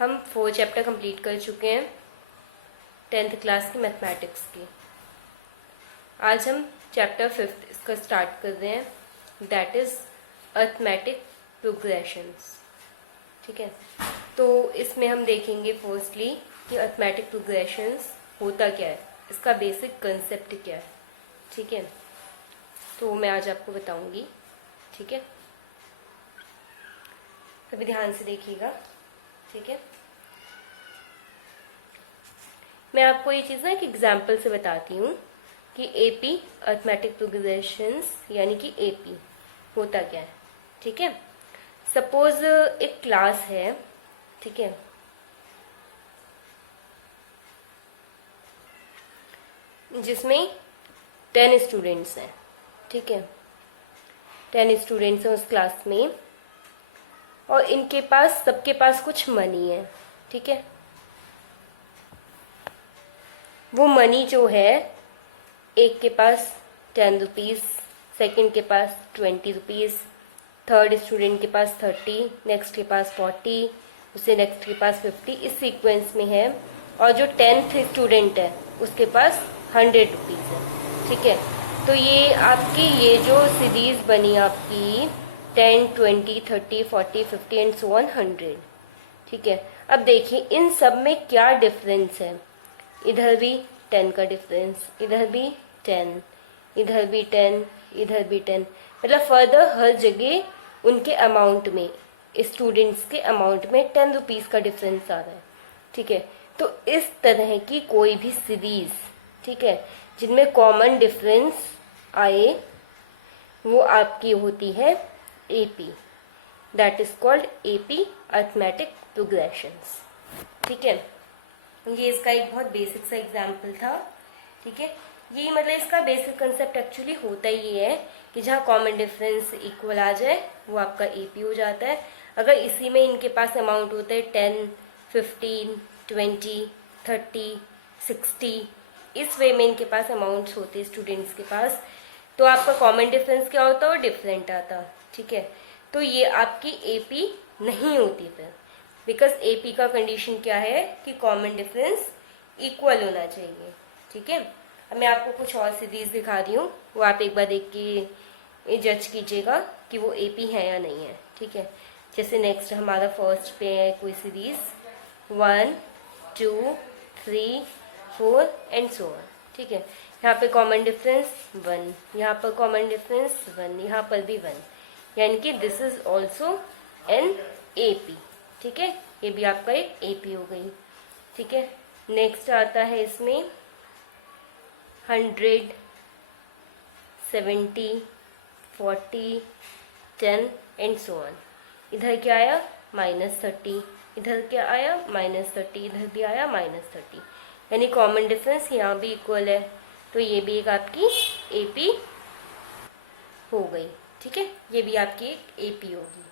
हम 4 chapter complete कर चुके हैं 10th क्लास की मैथमेटिक्स की। आज हम चैप्टर 5 इसका स्टार्ट कर रहे हैं, दैट इज अरिथमेटिक प्रोग्रेशंस। ठीक है, तो इसमें हम देखेंगे फर्स्टली कि अरिथमेटिक प्रोग्रेशंस होता क्या है, इसका बेसिक कंसेप्ट क्या है। ठीक है, तो मैं आज आपको बताऊंगी। ठीक है, अभी ध्यान से देखिएगा। ठीक है, मैं आपको ये चीज़ ना एक एग्जाम्पल से बताती हूँ कि एपी अरिथमेटिक प्रोग्रेशंस यानी कि एपी होता क्या है। ठीक है, सपोज एक क्लास है। ठीक है, जिसमें 10 स्टूडेंट्स हैं। ठीक है, 10 स्टूडेंट्स हैं उस क्लास में और इनके पास सबके पास कुछ मनी है। ठीक है, वो मनी जो है, एक के पास 10 रुपीज़, सेकेंड के पास 20 रुपीज़, थर्ड स्टूडेंट के पास 30, नेक्स्ट के पास 40, उससे नेक्स्ट के पास 50, इस सीक्वेंस में है। और जो 10th स्टूडेंट है उसके पास 100 रुपीज़ है। ठीक है, तो ये आपकी ये जो सीरीज बनी आपकी 10, 20, 30, 40, 50 एंड सो ऑन 100। ठीक है, अब देखिए इन सब में क्या डिफरेंस है। इधर भी 10 का डिफरेंस, इधर भी 10, इधर भी 10, इधर भी 10, मतलब फर्दर हर जगह उनके अमाउंट में, स्टूडेंट्स के अमाउंट में 10 रुपीज़ का डिफरेंस आ रहा है। ठीक है, तो इस तरह की कोई भी सीरीज, ठीक है, जिनमें कॉमन डिफरेंस आए, वो आपकी होती है AP, that is called AP arithmetic progressions. ठीक है, ये इसका एक बहुत बेसिक सा एग्जाम्पल था। ठीक है, ये मतलब इसका बेसिक कंसेप्ट एक्चुअली होता ही है कि जहाँ कॉमन डिफरेंस इक्वल आ जाए वो आपका एपी हो जाता है। अगर इसी में इनके पास अमाउंट होते हैं 10, 15, 20, 30, 60, इस वे में इनके पास अमाउंट्स होते स्टूडेंट्स के पास, तो आपका कॉमन डिफरेंस क्या होता है और डिफरेंट आता। ठीक है, तो ये आपकी एपी नहीं होती फिर, बिकॉज एपी का कंडीशन क्या है कि कॉमन डिफरेंस इक्वल होना चाहिए। ठीक है, अब मैं आपको कुछ और सीरीज दिखा रही हूँ, वो आप एक बार देख के जज कीजिएगा कि वो एपी है या नहीं है। ठीक है, जैसे नेक्स्ट हमारा फर्स्ट पे है कोई सीरीज 1, 2, 3, 4 एंड सो ऑन। ठीक है, यहाँ पे कॉमन डिफरेंस 1, यहाँ पर कॉमन डिफरेंस 1, यहाँ पर भी 1, यानी कि this is also an AP. ठीक है, ये भी आपका एक एपी हो गई। ठीक है, नेक्स्ट आता है इसमें 100, 70, 40, 10 एंड सो ऑन। इधर क्या आया -30, इधर क्या आया -30, इधर भी आया -30, यानी कॉमन डिफरेंस यहाँ भी इक्वल है, तो ये भी एक आपकी एपी हो गई। ठीक है, ये भी आपकी एक एपी होगी।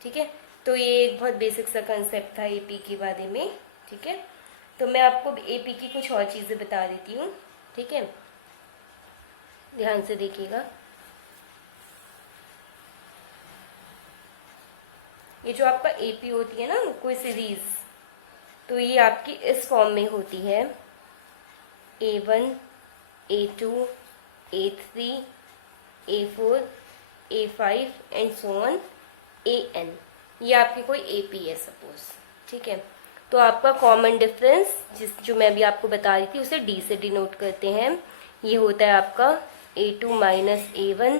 ठीक है, तो ये एक बहुत बेसिक सा कंसेप्ट था एपी के बारे में। ठीक है, तो मैं आपको एपी की कुछ और चीज़ें बता देती हूँ। ठीक है, ध्यान से देखिएगा। ये जो आपका एपी होती है ना कोई सीरीज, तो ये आपकी इस फॉर्म में होती है A1, A2, A3, A4, A5 and so on AN। ये आपकी कोई एपी है सपोज। ठीक है, तो आपका कॉमन डिफरेंस जो मैं अभी आपको बता रही थी उसे डी से डिनोट करते हैं। ये होता है आपका A2 minus A1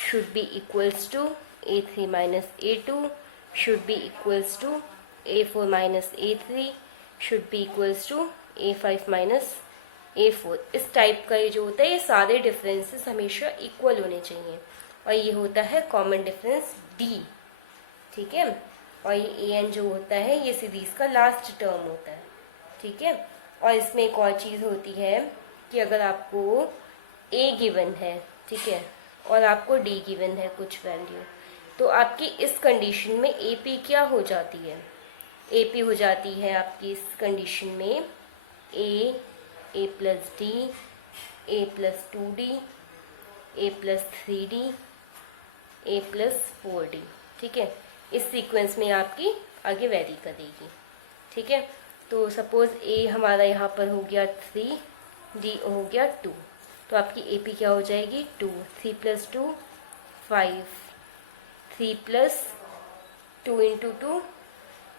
should be equals to A3 minus A2 should be equals to A4 minus A3 should be equals to A5 minus A4। इस टाइप का ये जो होता है, ये सारे डिफरेंसेस हमेशा इक्वल होने चाहिए, और ये होता है कॉमन डिफरेंस डी। ठीक है, और ये एन जो होता है ये सीरीज का लास्ट टर्म होता है। ठीक है, और इसमें एक और चीज़ होती है कि अगर आपको ए गिवन है, ठीक है, और आपको डी गिवन है कुछ वैल्यू, तो आपकी इस कंडीशन में एपी क्या हो जाती है, एपी हो जाती है आपकी इस कंडीशन में ए प्लस डी, ए प्लस 2D, ए प्लस 3D, ए प्लस 4D। ठीक है, इस सीक्वेंस में आपकी आगे वेरी करेगी। ठीक है। तो सपोज ए हमारा यहाँ पर हो गया 3, डी हो गया 2, तो आपकी ए पी क्या हो जाएगी 2, 3 + 2 5, 3 + 2 × 2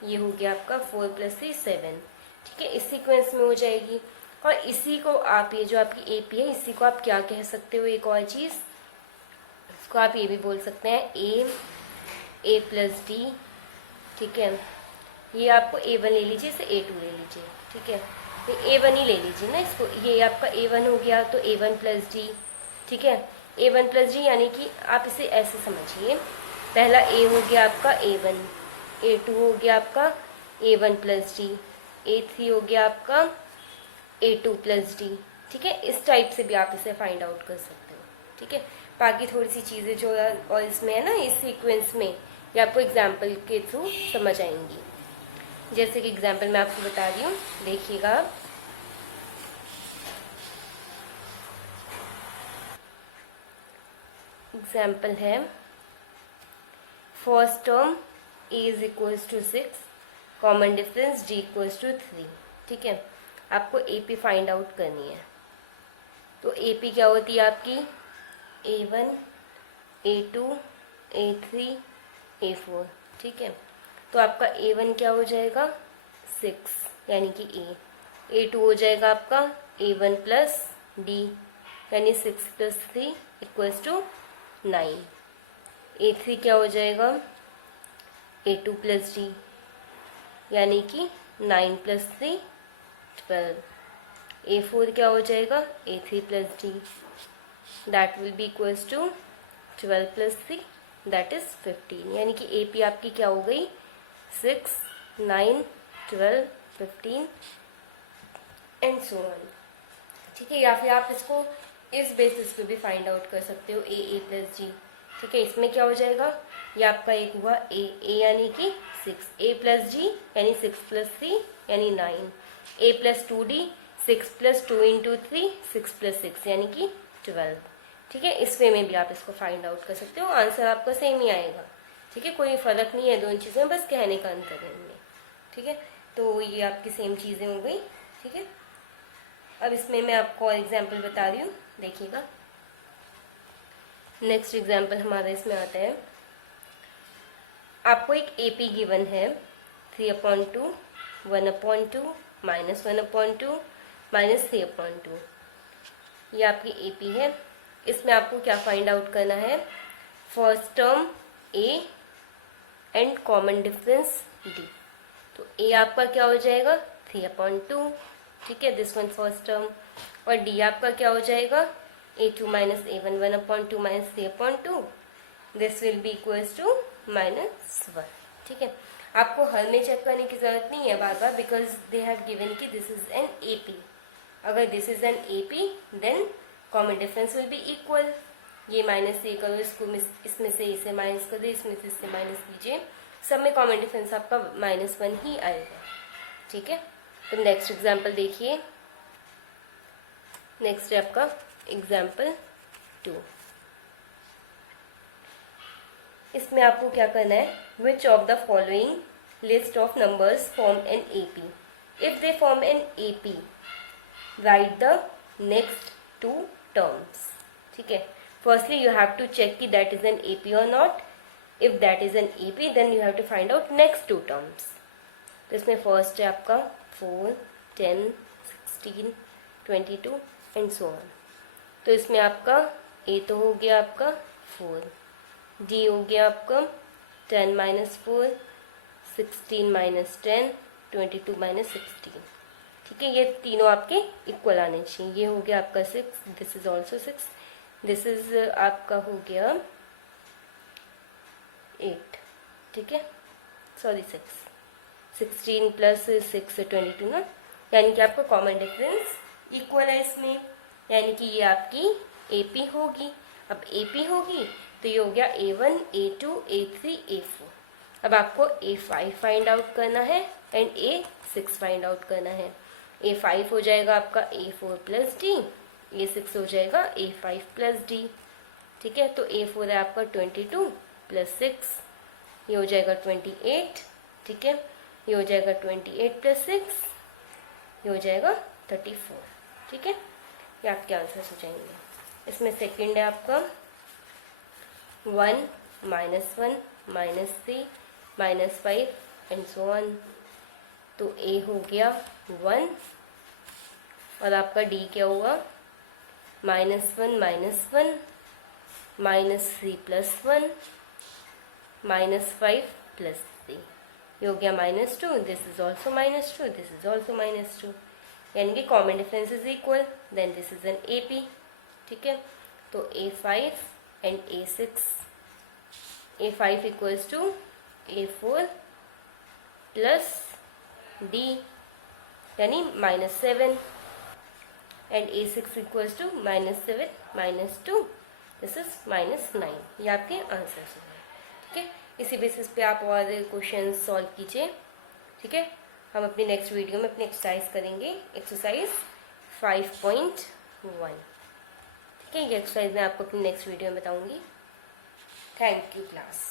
ये हो गया आपका 4 + 3 7, ठीक है। इस सीक्वेंस में हो जाएगी। और इसी को आप, ये जो आपकी ए पी है, इसी को आप क्या कह सकते हो, एक और चीज़, इसको आप ये भी बोल सकते हैं ए + डी, ठीक है। ये आपको A1 ले लीजिए, इसे A2 ले लीजिए, ठीक है। तो A1 ही ले लीजिए ना इसको, ये आपका A1 हो गया तो A1 + D, ठीक है। A1 + D यानी कि आप इसे ऐसे समझिए, पहला A हो गया आपका A1, A2 हो गया आपका A1 + D, A3 हो गया आपका A2 + D, ठीक है। इस टाइप से भी आप इसे फाइंड आउट कर सकते हो, ठीक है। बाकी थोड़ी सी चीज़ें जो और इसमें है ना, इस सीक्वेंस में, ये आपको एग्जाम्पल के थ्रू समझ आएंगी। जैसे कि एग्जाम्पल मैं आपको बता रही हूँ, देखिएगा। एग्जाम्पल है, first term a = 6, common difference d = 3, ठीक है। आपको AP फाइंड आउट करनी है। तो AP क्या होती है आपकी A1, A2, A3, A4, ठीक है। तो आपका A1 क्या हो जाएगा 6 यानी कि A, A2 हो जाएगा आपका A1 + D यानी 6 + 3 = 9, A3 क्या हो जाएगा A2 + D यानी कि 9 + 3 12, A4 क्या हो जाएगा A3 + D, that will be = 12 + 3 that is 15, यानी कि AP आपकी क्या हो गई 6, 9, 12, 15 एंड सो ऑन, ठीक है। या फिर आप इसको इस बेसिस पे भी फाइंड आउट कर सकते हो A + D, ठीक है। इसमें क्या हो जाएगा, ये आपका एक हुआ A यानी कि 6, A + D यानी 6 + 3 यानी 9, A + 2D 6 + 2 × 3 6 + 6 यानी कि 12, ठीक है। इस वे में भी आप इसको फाइंड आउट कर सकते हो, आंसर आपका सेम ही आएगा, ठीक है। कोई फर्क नहीं है दोनों चीज़ों में, बस कहने का अंतर है इनमें, ठीक है। तो ये आपकी सेम चीज़ें हो गई, ठीक है। अब इसमें मैं आपको और एग्जाम्पल बता रही हूँ, देखिएगा। नेक्स्ट एग्जाम्पल हमारा इसमें आता है, आपको एक AP गिवन है 3/2, 1/2, -1/2, -3/2, ये आपकी AP है। इसमें आपको क्या फाइंड आउट करना है, first term A and common difference D। तो A आपका क्या हो जाएगा 3/2, ठीक है, दिस वन फर्स्ट टर्म, और D आपका क्या हो जाएगा A2 - A1 1/2 -3/2, this will be = -1, ठीक है। आपको हर में चेक करने की जरूरत नहीं है बार बार, बिकॉज दे हैव गिवन कि दिस इज एन AP। अगर this is an AP then common difference will be equal, ये माइनस ये करो, इसको इसमें से इसे माइनस कर दो, इसमें से इससे माइनस कीजिए, सब में कॉमन डिफरेंस आपका -1 ही आएगा, ठीक है। तो नेक्स्ट एग्जाम्पल देखिए, नेक्स्ट है आपका एग्जाम्पल 2। इसमें आपको क्या करना है, which of the following list of numbers form an AP, if they form an AP write the next 2 terms, ठीक है। Firstly you have to check कि दैट इज एन AP और not, if that is an AP then you have to find out next 2 terms. तो इसमें first है आपका 4, 10, 16, 22 and so on. तो इसमें आपका A तो हो गया आपका 4, D हो गया आपका 10 - 4, 16 - 10, 22 - 16, ठीक है। ये तीनों आपके इक्वल आने चाहिए। ये हो गया आपका 6, this is also 6, this is आपका हो गया 8, ठीक है, सॉरी 6, 16 + 6 22 ना, यानी कि आपका कॉमन डिफरेंस इक्वल है इसमें, यानी कि ये आपकी AP होगी। अब AP होगी तो ये हो गया A1, A2, A3, A4। अब आपको A5 फाइंड आउट करना है एंड A6 फाइंड आउट करना है। A5 हो जाएगा आपका A4 + D, A6 हो जाएगा A5 + D, ठीक है। तो A4 है आपका 22 + 6, ये हो जाएगा 28, ठीक है। ये हो जाएगा 28 + 6, ये हो जाएगा 34। ठीक है, ये आपके आंसर्स हो जाएंगे। इसमें सेकंड है आपका 1 -1 -3 -5 एंड सो ऑन। तो ए हो गया 1 और आपका डी क्या हुआ -1 -1 -3 +1 -5 + 3, ये हो गया -2। This is also -2, this is also -2, यानी कि common difference is equal, then this is an AP। ठीक है, तो A5 and A6, A5 equals to A4 plus D यानी -7 and A6 equals to -7 -2, this is -9। ये आपके आंसर्स हैं। ठीक है, इसी बेसिस पे आप और क्वेश्चन सॉल्व कीजिए। ठीक है, हम अपनी नेक्स्ट वीडियो में अपनी एक्सरसाइज करेंगे, एक्सरसाइज 5.1। ठीक है, ये एक्सरसाइज मैं आपको अपनी नेक्स्ट वीडियो में बताऊंगी। Thank you class.